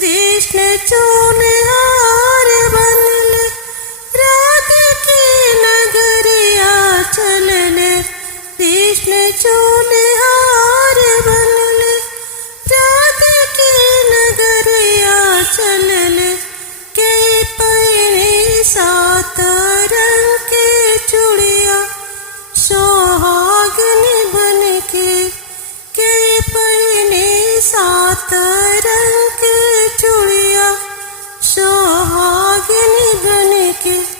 कृष्ण चूनहार बनले, राधे की नगरिया चलले। कृष्ण चूनहार बनले, राधे की नगरिया चलले। के पहने सात रंग के चूड़िया, सोहागिनी बनके। के पहने सात रंग के चूड़िया, सोहागिनी बनके।